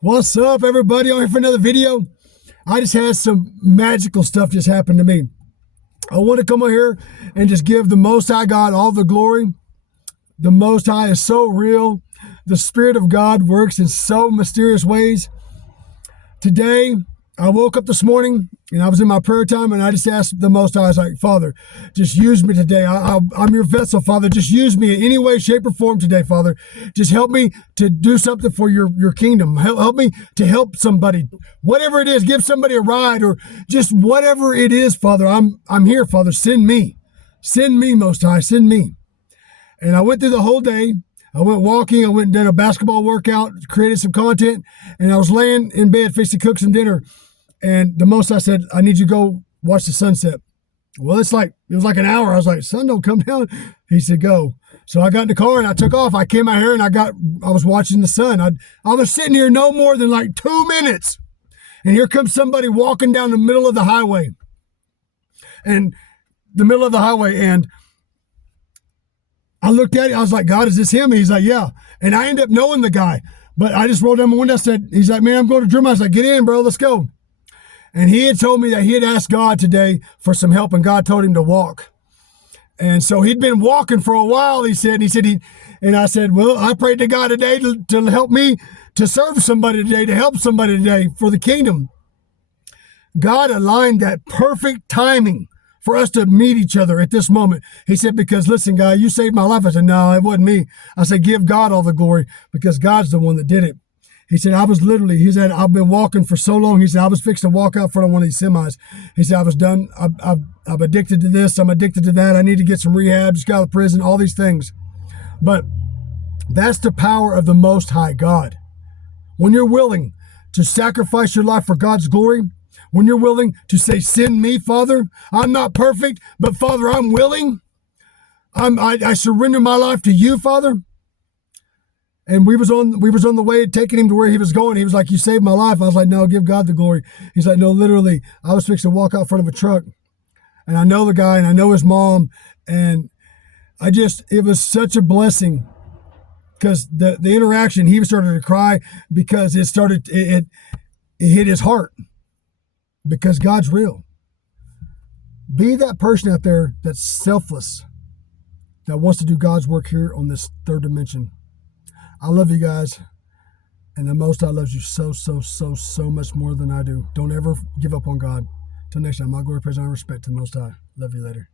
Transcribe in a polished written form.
What's up, everybody? I'm here for another video. I just had some magical stuff just happen to me. I want to come on here and just give the Most High God all the glory. The Most High is so real. The Spirit of God works in so mysterious ways. Today, I woke up this morning and I was in my prayer time and I just asked the Most High, I was like, Father, just use me today. I'm your vessel, Father. Just use me in any way, shape, or form today, Father. Just help me to do something for your kingdom. Help me to help somebody. Whatever it is, give somebody a ride or just whatever it is, Father. I'm here, Father. Send me. Send me, Most High. Send me. And I went through the whole day. I went walking. I went and did a basketball workout, created some content, and I was laying in bed fixing to cook some dinner. And the Most I said, I need you to go watch the sunset. Well, it was like an hour. I was like, sun don't come down. He said, go. So I got in the car and I took off. I came out here and I was watching the sun. I was sitting here no more than like 2 minutes. And here comes somebody walking down the middle of the highway. And I looked at it. I was like, God, is this him? And he's like, yeah. And I ended up knowing the guy. But I just rolled down my window. He's like, man, I'm going to Germany. I was like, get in, bro. Let's go. And he had told me that he had asked God today for some help, and God told him to walk. And so he'd been walking for a while, he said. And I said, well, I prayed to God today to help me to serve somebody today, to help somebody today for the kingdom. God aligned that perfect timing for us to meet each other at this moment. He said, because listen, guy, you saved my life. I said, no, it wasn't me. I said, give God all the glory because God's the one that did it. He said, I've been walking for so long. He said, I was fixing to walk out front of one of these semis. He said, I was done. I'm addicted to this. I'm addicted to that. I need to get some rehab, just got out of prison, all these things. But that's the power of the Most High God. When you're willing to sacrifice your life for God's glory, when you're willing to say, send me, Father, I'm not perfect, but Father, I'm willing. I surrender my life to you, Father. And we was on the way taking him to where he was going. He was like, you saved my life. I was like, no, give God the glory. He's like, no, literally, I was fixing to walk out front of a truck. And I know the guy and I know his mom. And it was such a blessing because the interaction, he started to cry because it hit his heart because God's real. Be that person out there that's selfless, that wants to do God's work here on this third dimension. I love you guys, and the Most High loves you so, so, so, so much more than I do. Don't ever give up on God. Till next time, my glory, praise, and respect to the Most High. Love you later.